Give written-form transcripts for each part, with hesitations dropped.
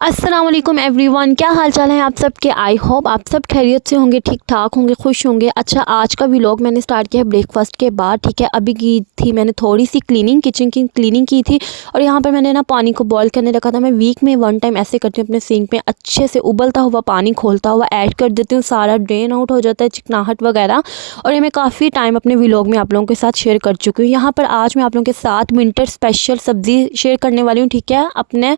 अस्सलाम वालेकुम एवरीवन, क्या हाल चाल है आप सबके। आई होप आप सब खैरियत से होंगे, ठीक ठाक होंगे, खुश होंगे। अच्छा, आज का व्लॉग मैंने स्टार्ट किया है ब्रेकफास्ट के बाद। ठीक है, अभी की थी मैंने थोड़ी सी क्लीनिंग, किचन की क्लीनिंग की थी। और यहाँ पर मैंने ना पानी को बॉईल करने रखा था। मैं वीक में 1 टाइम ऐसे करती हूँ, अपने सिंक में अच्छे से उबलता हुआ पानी खोलता हुआ ऐड कर देती हूँ, सारा ड्रेन आउट हो जाता है चिकनाहट वगैरह। और ये मैं काफ़ी टाइम अपने व्लॉग में आप लोगों के साथ शेयर कर चुकी हूँ। यहाँ पर आज मैं आप लोगों के साथ विंटर स्पेशल सब्ज़ी शेयर करने वाली हूँ। ठीक है, अपने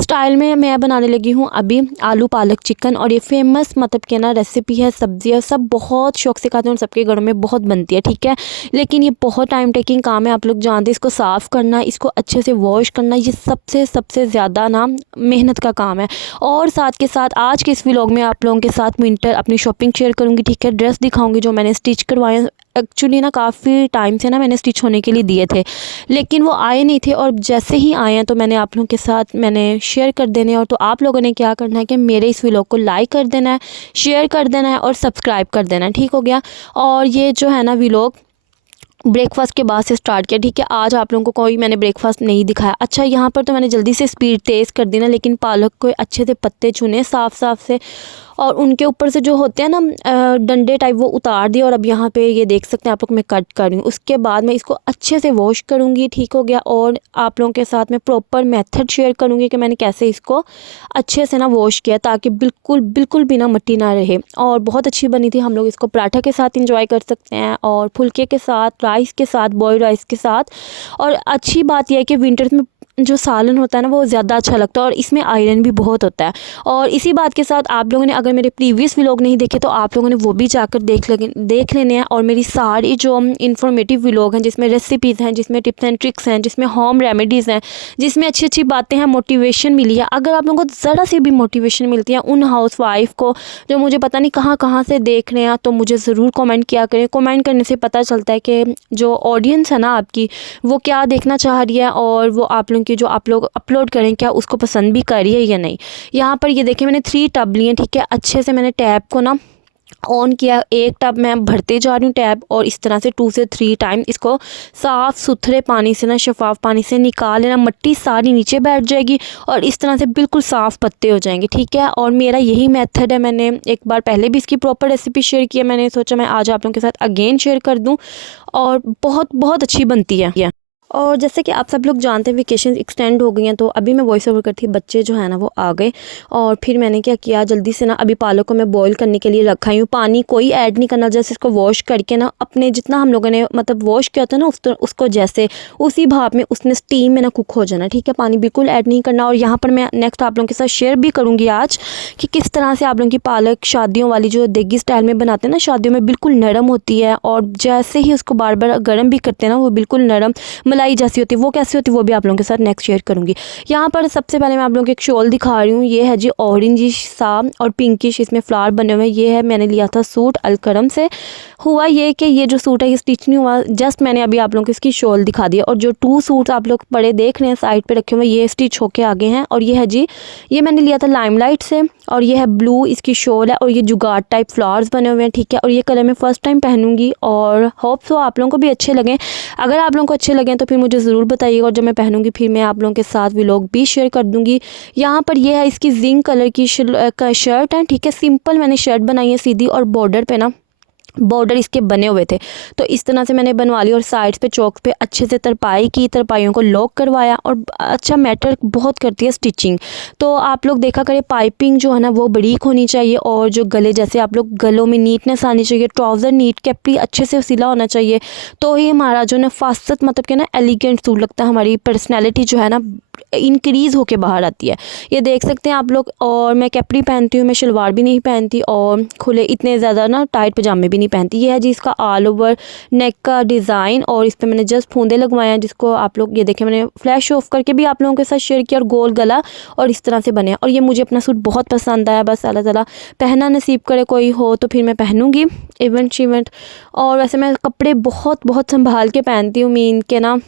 स्टाइल में मैं बनाने लगी हूँ अभी आलू पालक चिकन। और ये फेमस मतलब कि ना रेसिपी है, सब्ज़ी है, सब बहुत शौक से खाते हैं और सबके घरों में बहुत बनती है। ठीक है, लेकिन ये बहुत टाइम टेकिंग काम है, आप लोग जानते हैं। इसको साफ़ करना, इसको अच्छे से वॉश करना, ये सबसे सबसे ज़्यादा ना मेहनत का काम है। और साथ के साथ आज के इस व्लॉग में आप लोगों के साथ विंटर अपनी शॉपिंग शेयर करूँगी। ठीक है, ड्रेस दिखाऊँगी जो मैंने स्टिच करवाए। एक्चुअली ना काफ़ी टाइम से ना मैंने स्टिच होने के लिए दिए थे, लेकिन वो आए नहीं थे। और जैसे ही आए हैं तो मैंने आप लोगों के साथ मैंने शेयर कर देने। और तो आप लोगों ने क्या करना है कि मेरे इस व्लॉग को लाइक कर देना है, शेयर कर देना है और सब्सक्राइब कर देना है। ठीक हो गया। और ये जो है ना व्लॉग ब्रेकफास्ट के बाद से स्टार्ट किया। ठीक है, आज आप लोगों को कोई मैंने ब्रेकफास्ट नहीं दिखाया। अच्छा, यहाँ पर तो मैंने जल्दी से स्पीड तेज़ कर दी ना, लेकिन पालक को अच्छे से पत्ते चुने साफ साफ से, और उनके ऊपर से जो होते हैं ना डंडे टाइप, वो उतार दिए। और अब यहाँ पे ये देख सकते हैं आप लोग, मैं कट कर रही हूँ। उसके बाद मैं इसको अच्छे से वॉश करूँगी। ठीक हो गया। और आप लोगों के साथ मैं प्रॉपर मेथड शेयर करूँगी कि मैंने कैसे इसको अच्छे से ना वॉश किया, ताकि बिल्कुल बिल्कुल भी ना मिट्टी ना रहे। और बहुत अच्छी बनी थी। हम लोग इसको पराठा के साथ इंजॉय कर सकते हैं, और फुल्के के साथ, राइस के साथ, बॉयल्ड राइस के साथ। और अच्छी बात यह है कि विंटर्स में जो सालन होता है ना, वो ज़्यादा अच्छा लगता है, और इसमें आयरन भी बहुत होता है। और इसी बात के साथ आप लोगों ने अगर मेरे प्रीवियस व्लॉग नहीं देखे तो आप लोगों ने वो भी जाकर देख लेने हैं। और मेरी सारी जो इन्फॉर्मेटिव व्लॉग हैं, जिसमें रेसिपीज़ हैं, जिसमें टिप्स एंड ट्रिक्स हैं, जिसमें होम रेमेडीज़ हैं, जिसमें अच्छी अच्छी बातें हैं, मोटिवेशन मिली है। अगर आप लोगों को ज़रा सी भी मोटिवेशन मिलती है उन हाउस वाइफ को जो मुझे पता नहीं कहाँ कहाँ से देख रहे हैं, तो मुझे ज़रूर कमेंट किया करें। कमेंट करने से पता चलता है कि जो ऑडियंस है ना आपकी, वो क्या देखना चाह रही है, और वो आप लोगों की जो आप लोग अपलोड करें क्या उसको पसंद भी कर रही है या नहीं। यहाँ पर ये देखिए, मैंने 3 टब लिए। ठीक है, अच्छे से मैंने टैप को ना ऑन किया। एक टब मैं भरते जा रही हूँ टैप, और इस तरह से 2 से 3 टाइम इसको साफ़ सुथरे पानी से ना, शफाफ पानी से निकाल लेना। मिट्टी सारी नीचे बैठ जाएगी और इस तरह से बिल्कुल साफ़ पत्ते हो जाएंगे। ठीक है, और मेरा यही मेथड है। मैंने एक बार पहले भी इसकी प्रॉपर रेसिपी शेयर की है, मैंने सोचा मैं आज आप लोगों के साथ अगेन शेयर कर दूँ, और बहुत बहुत अच्छी बनती है। और जैसे कि आप सब लोग जानते हैं, वेकेशन एक्सटेंड हो गई हैं, तो अभी मैं वॉइस ओवर करती, बच्चे जो है ना वो आ गए। और फिर मैंने क्या किया, जल्दी से ना अभी पालक को मैं बॉईल करने के लिए रखा हूँ। पानी कोई ऐड नहीं करना, जैसे इसको वॉश करके ना अपने जितना हम लोगों ने मतलब वॉश किया था ना, उसको जैसे उसी भाप में उसने स्टीम में ना कुक हो जाना। ठीक है, पानी बिल्कुल ऐड नहीं करना। और यहाँ पर मैं नेक्स्ट आप लोगों के साथ शेयर भी करूँगी आज कि किस तरह से आप लोगों की पालक शादियों वाली जो देगी स्टाइल में बनाते हैं ना, शादियों में बिल्कुल नरम होती है, और जैसे ही उसको बार बार गर्म भी करते हैं ना, वो बिल्कुल नरम मलाई जैसी होती है। वो कैसी होती है वो भी आप लोगों के साथ नेक्स्ट शेयर करूँगी। यहाँ पर सबसे पहले मैं आप लोगों को एक शॉल दिखा रही हूँ। ये है जी ऑरेंजिश सा और पिंकिश, इसमें फ्लावर बने हुए हैं। ये है, मैंने लिया था सूट अलकरम से। हुआ ये कि ये जो सूट है ये स्टिच नहीं हुआ, जस्ट मैंने अभी आप लोगों को इसकी शॉल दिखा दी। और जो 2 सूट्स आप लोग बड़े देख रहे हैं साइड पे रखे हुए, ये स्टिच होके आगे हैं। और ये है जी, ये मैंने लिया था लाइमलाइट से, और ये है ब्लू इसकी शॉल है, और ये जुगाड़ टाइप फ्लावर्स बने हुए हैं। ठीक है, और ये कलर मैं फर्स्ट टाइम पहनूंगी, और होप सो आप लोगों को भी अच्छे लगें। अगर आप लोगों को अच्छे लगें तो फिर मुझे ज़रूर बताइएगा, और जब मैं पहनूंगी फिर मैं आप लोगों के साथ व्लॉग भी शेयर कर दूंगी। यहाँ पर ये है इसकी जिंक कलर की शर्ट है। ठीक है, सिंपल मैंने शर्ट बनाई है सीधी, और बॉर्डर पे ना बॉर्डर इसके बने हुए थे, तो इस तरह से मैंने बनवा ली। और साइड्स पे चौक पे अच्छे से तरपाई की, तरपाइयों को लॉक करवाया। और अच्छा मैटर बहुत करती है स्टिचिंग, तो आप लोग देखा करें पाइपिंग जो है ना वो बारीक होनी चाहिए, और जो गले जैसे आप लोग गलों में नीटनेस आनी चाहिए, ट्राउज़र नीट कैपरी अच्छे से सिला होना चाहिए, तो ही हमारा जो ना फासत मतलब कि ना एलिगेंट सूट लगता है, हमारी पर्सनैलिटी जो है ना इंक्रीज़ होके बाहर आती है। ये देख सकते हैं आप लोग। और मैं कैपरी पहनती हूँ, मैं शलवार भी नहीं पहनती, और खुले इतने ज़्यादा ना टाइट पजामे भी नहीं पहनती। ये है जी इसका ऑल ओवर नेक का डिज़ाइन, और इस पर मैंने जस्ट फूंदे लगवाए हैं, जिसको आप लोग ये देखें, मैंने फ्लैश ऑफ करके भी आप लोगों के साथ शेयर किया। और गोल गला और इस तरह से बने, और ये मुझे अपना सूट बहुत पसंद आया। बस अल्लाह ताला पहना नसीब करे कोई हो तो फिर मैं पहनूँगी इवेंट शिवेंट। और वैसे मैं कपड़े बहुत बहुत संभाल के पहनती हूँ, मीन के ना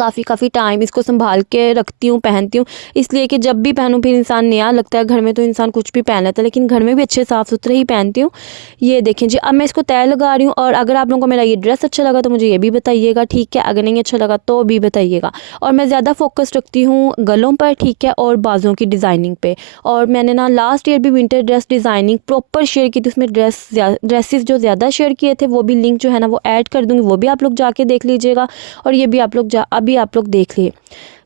काफ़ी टाइम इसको संभाल के रखती हूँ, पहनती हूँ, इसलिए कि जब भी पहनूँ फिर इंसान नया लगता है। घर में तो इंसान कुछ भी पहन लेता है, लेकिन घर में भी अच्छे साफ़ सुथरे ही पहनती हूँ। ये देखें जी, अब मैं इसको तय लगा रही हूँ। और अगर आप लोगों को मेरा ये ड्रेस अच्छा लगा तो मुझे ये भी बताइएगा, ठीक है। अगर नहीं अच्छा लगा तो भी बताइएगा। और मैं ज़्यादा फोकस रखती हूँ गलों पर, ठीक है, और बाजुओं की डिज़ाइनिंग पे। और मैंने ना लास्ट ईयर भी winter dress designing proper share की थी, उसमें ड्रेसेस जो ज़्यादा शेयर किए थे वो भी लिंक जो है ना वो ऐड कर दूँगी, वो भी आप लोग जाके देख लीजिएगा। और ये भी आप लोग अभी आप लोग देख लिए।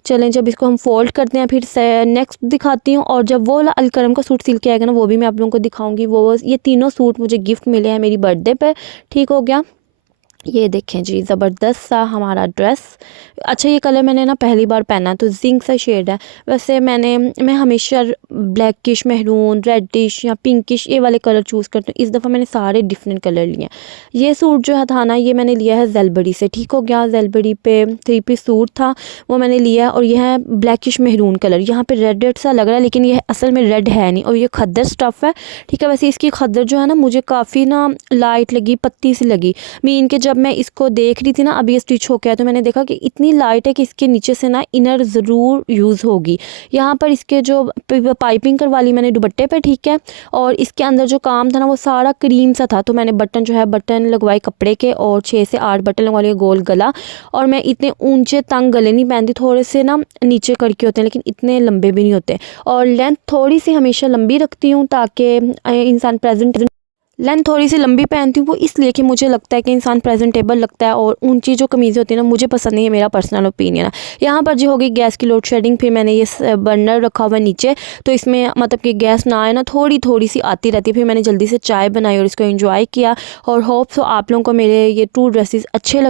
चलें, जब इसको हम फ़ोल्ड करते हैं फिर से नेक्स्ट दिखाती हूँ। और जब वो वाला अलकरम का सूट सिल के आएगा ना वो भी मैं आप लोगों को दिखाऊंगी। वो ये तीनों सूट मुझे गिफ्ट मिले हैं मेरी बर्थडे पे, ठीक हो गया। ये देखें जी, ज़बरदस्त सा हमारा ड्रेस। अच्छा, ये कलर मैंने ना पहली बार पहना तो जिंक सा शेड है। वैसे मैं हमेशा ब्लैकिश, महरून, रेडिश या पिंकिश ये वाले कलर चूज़ करती हूँ। इस दफ़ा मैंने सारे डिफरेंट कलर लिए हैं। ये सूट जो है था ना, ये मैंने लिया है ज़ेलबरी से, ठीक हो गया। ज़ेलबरी पे 3 पीस सूट था, वो मैंने लिया। और यह है ब्लैकिश महरून कलर, यहाँ पर रेड रेड सा लग रहा है लेकिन ये असल में रेड है नहीं। और ये खद्दर स्टफ़ है, ठीक है। वैसे इसकी खद्दर जो है ना मुझे काफ़ी ना लाइट लगी, पत्ती सी लगी। मीन के जब मैं इसको देख रही थी ना, अभी ये स्टिच हो गया तो मैंने देखा कि इतनी लाइट है कि इसके नीचे से ना इनर ज़रूर यूज़ होगी। यहाँ पर इसके जो पाइपिंग करवा ली मैंने दुपट्टे पे, ठीक है। और इसके अंदर जो काम था ना वो सारा क्रीम सा था, तो मैंने बटन जो है बटन लगवाए कपड़े के, और 6 से 8 बटन लगवा लिए गोल गला। और मैं इतने ऊंचे तंग गले नहीं पहनती, थोड़े से ना नीचे करके होते हैं लेकिन इतने लंबे भी नहीं होते। और लेंथ थोड़ी सी हमेशा लंबी रखती हूँ ताकि इंसान प्रेजेंट लेंथ थोड़ी सी लंबी पहनती हूँ, वो इसलिए कि मुझे लगता है कि इंसान प्रेजेंटेबल लगता है। और ऊंची जो कमीज़ें होती है ना मुझे पसंद नहीं है, मेरा पर्सनल ओपिनियन है। यहाँ पर जो हो गई गैस की लोड शेडिंग, फिर मैंने ये बर्नर रखा हुआ है नीचे, तो इसमें मतलब कि गैस ना आए ना, थोड़ी सी आती रहती है। फिर मैंने जल्दी से चाय बनाई और इसको एंजॉय किया। और होप सो आप लोगों को मेरे ये 2 ड्रेसेस अच्छे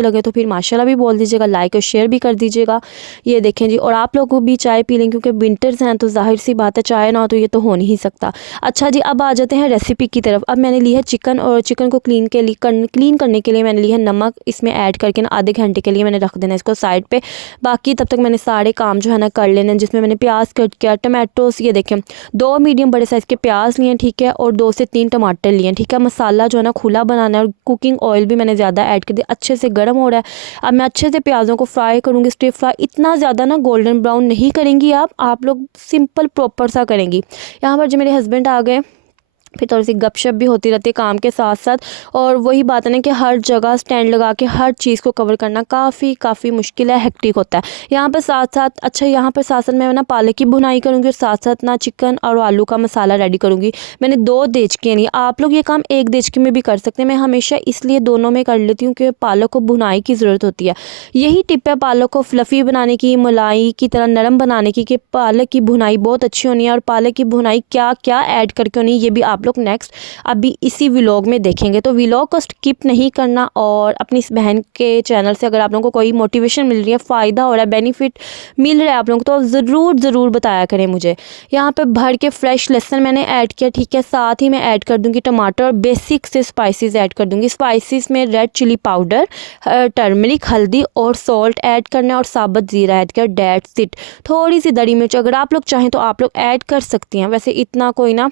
लगे तो फिर माशाल्लाह भी बोल दीजिएगा, लाइक और शेयर भी कर दीजिएगा। ये देखें जी, और आप लोग को भी चाय पी लें क्योंकि विंटर्स हैं तो जाहिर सी बात है चाय ना हो तो ये तो हो नहीं सकता। अच्छा जी, अब आ जाते हैं रेसिपी की तरफ। अब मैंने ली है चिकन, और चिकन को क्लीन करने के लिए मैंने लिया है नमक। इसमें ऐड करके ना आधे घंटे के लिए मैंने रख देना इसको साइड पे। बाकी तब तक मैंने सारे काम जो है ना कर लेने, जिसमें मैंने प्याज कट किया, टमाटोस, ये देखें 2 मीडियम बड़े साइज़ के प्याज लिए, ठीक है। और 2 से 3 टमाटर लिए, ठीक है। मसाला जो है ना खुला बनाना है, और कुकिंग ऑयल भी मैंने ज़्यादा ऐड कर दिया, अच्छे से गर्म हो रहा है। अब मैं अच्छे से प्याज़ों को फ्राई करूँगी, स्टिर फ्राई। इतना ज़्यादा ना गोल्डन ब्राउन नहीं करेंगी आप लोग सिंपल प्रॉपर सा करेंगी। यहाँ पर जो मेरे हस्बैंड आ गए, फिर थोड़ी सी गपशप भी होती रहती है काम के साथ साथ। और वही बात है ना कि हर जगह स्टैंड लगा के हर चीज़ को कवर करना काफ़ी मुश्किल है, हेक्टिक होता है। यहाँ पर साथ साथ मैं ना पालक की भुनाई करूँगी, और साथ साथ ना चिकन और आलू का मसाला रेडी करूँगी। मैंने 2 देचके नहीं, आप लोग ये काम 1 देचके में भी कर सकते हैं। मैं हमेशा इसलिए दोनों में कर लेती हूँ कि पालक को भुनाई की ज़रूरत होती है। यही टिप है पालक को फ्लफ़ी बनाने की, मलाई की तरह नरम बनाने की, कि पालक की भुनाई बहुत अच्छी होनी है। और पालक की भुनाई क्या क्या ऐड करके होनी है ये भी आप लोग नेक्स्ट अभी इसी व्लॉग में देखेंगे, तो व्लॉग को स्किप नहीं करना। और अपनी इस बहन के चैनल से अगर आप लोगों को कोई मोटिवेशन मिल रही है, फ़ायदा हो रहा है, बेनिफिट मिल रहा है आप लोगों को, तो ज़रूर बताया करें मुझे। यहाँ पे भर के फ्रेश लहसुन मैंने ऐड किया, ठीक है। साथ ही मैं ऐड कर दूँगी टमाटर, और बेसिक से स्पाइसेस ऐड कर दूँगी। स्पाइसेस में रेड चिली पाउडर, टर्मरिक, हल्दी और सॉल्ट ऐड करना है, और साबुत ज़ीरा ऐड किया, डेट्स इट। थोड़ी सी दरी मिर्च अगर आप लोग चाहें तो आप लोग ऐड कर सकती हैं, वैसे इतना कोई ना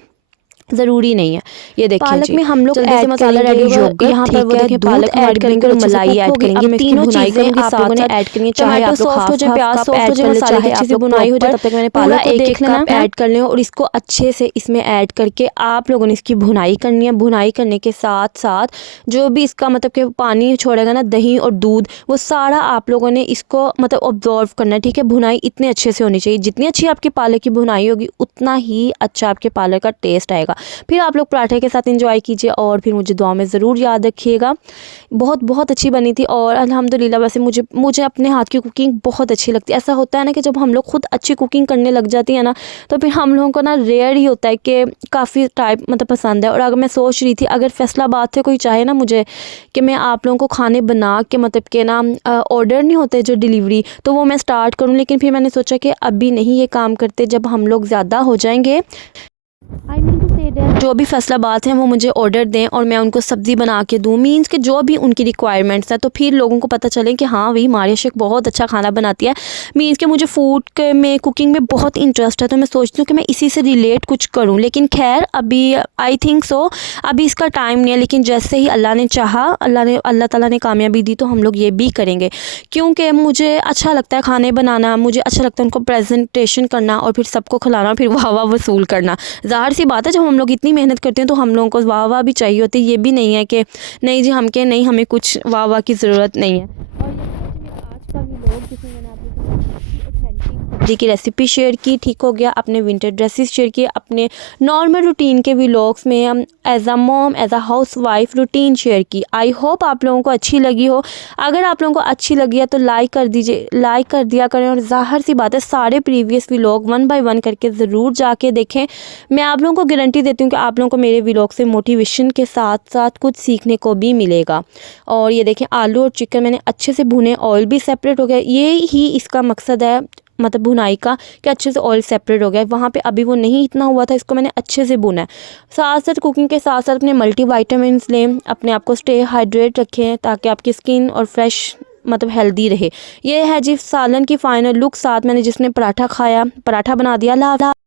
ज़रूरी नहीं है। ये देखिए पालक में हम लोग जल्दी से मसाला रेडी होगा, यहाँ पर वो देखिए पालक ऐड करेंगे और मलाई ऐड करेंगे। अब तीनों चीज़ें आप लोगों ने ऐड करनी है, चाहे आप लोग सॉफ्ट हो जाए, प्याज सॉफ्ट हो जाए, मसाले अच्छे से भुनाई हो जाए, तब तक मैंने पालक को एक कप ऐड कर लें, और इसको अच्छे से इसमें ऐड करके आप लोगों ने इसकी भुनाई करनी है। भुनाई करने के साथ साथ जो भी इसका मतलब कि पानी छोड़ेगा ना, दही और दूध, वो सारा आप लोगों ने इसको मतलब ऑब्जॉर्व करना है, ठीक है। भुनाई इतने अच्छे से होनी चाहिए, जितनी अच्छी आपकी पालक की भुनाई होगी उतना ही अच्छा आपके पालक का टेस्ट आएगा। फिर आप लोग पराठे के साथ एंजॉय कीजिए, और फिर मुझे दुआ में ज़रूर याद रखिएगा। बहुत अच्छी बनी थी, और अल्हम्दुलिल्लाह वैसे मुझे अपने हाथ की कुकिंग बहुत अच्छी लगती है। ऐसा होता है ना कि जब हम लोग खुद अच्छी कुकिंग करने लग जाती है ना, तो फिर हम लोगों को ना रेयर ही होता है कि काफ़ी टाइप मतलब पसंद है। और अगर मैं सोच रही थी अगर फैसलाबाद से कोई चाहे ना मुझे कि मैं आप लोगों को खाने बना के मतलब कि ना ऑर्डर नहीं होते जो डिलीवरी, तो वो मैं स्टार्ट करूँ, लेकिन फिर मैंने सोचा कि अभी नहीं ये काम करते, जब हम लोग ज़्यादा हो जाएंगे। आई मीन टू से उम्मीद है जो भी फैसलाबाद हैं वो मुझे ऑर्डर दें और मैं उनको सब्ज़ी बना के दूँ, मीन्स कि जो भी उनकी रिक्वायरमेंट्स हैं, तो फिर लोगों को पता चले कि हाँ भाई मारिया शेख बहुत अच्छा खाना बनाती है। मीन्स कि मुझे फूड में कुकिंग में बहुत इंटरेस्ट है, तो मैं सोचती हूँ कि मैं इसी से रिलेट कुछ करूँ। लेकिन खैर अभी आई थिंक सो अभी इसका टाइम नहीं है, लेकिन जैसे ही अल्लाह ने चाहा, अल्लाह ताला ने कामयाबी दी तो हम लोग ये भी करेंगे, क्योंकि मुझे अच्छा लगता है खाने बनाना, मुझे अच्छा लगता है उनको प्रेजेंटेशन करना और फिर सबको खिलाना, फिर वाह वाह वसूल करना। ज़ाहिर सी बात है जब हम लोग इतनी मेहनत करते हैं तो हम लोगों को वाह वाह भी चाहिए होती है। ये भी नहीं है कि नहीं जी हम के नहीं, हमें कुछ वाह वाह की ज़रूरत नहीं है। और ये मेरा आज का व्लॉग जिसमें मैंने आपके सब्जी की रेसिपी शेयर की, ठीक हो गया, अपने विंटर ड्रेसेस शेयर किए, अपने नॉर्मल रूटीन के व्लॉग्स में हम as a mom as a housewife routine share की। आई होप आप लोगों को अच्छी लगी हो। अगर आप लोगों को अच्छी लगी है तो लाइक कर दीजिए, लाइक कर दिया करें। और ज़ाहिर सी बात है सारे प्रीवियस व्लॉग 1 बाय 1 करके ज़रूर जाके देखें। मैं आप लोगों को गारंटी देती हूँ कि आप लोगों को मेरे व्लॉग से मोटिवेशन के साथ साथ कुछ सीखने को भी मिलेगा। और ये देखें आलू और चिकन मैंने अच्छे से भुने, ऑयल भी सेपरेट हो गया। ये ही इसका मकसद है मतलब भुनाई का, कि अच्छे से ऑयल सेपरेट हो गया। वहाँ पे अभी वो नहीं इतना हुआ था, इसको मैंने अच्छे से भुना है। साथ साथ कुकिंग के साथ साथ अपने मल्टी वाइटामिन्स लें, अपने आप को स्टे हाइड्रेट रखें ताकि आपकी स्किन और फ्रेश मतलब हेल्दी रहे। ये है जी सालन की फ़ाइनल लुक। साथ मैंने जिसने पराठा खाया, पराठा बना दिया।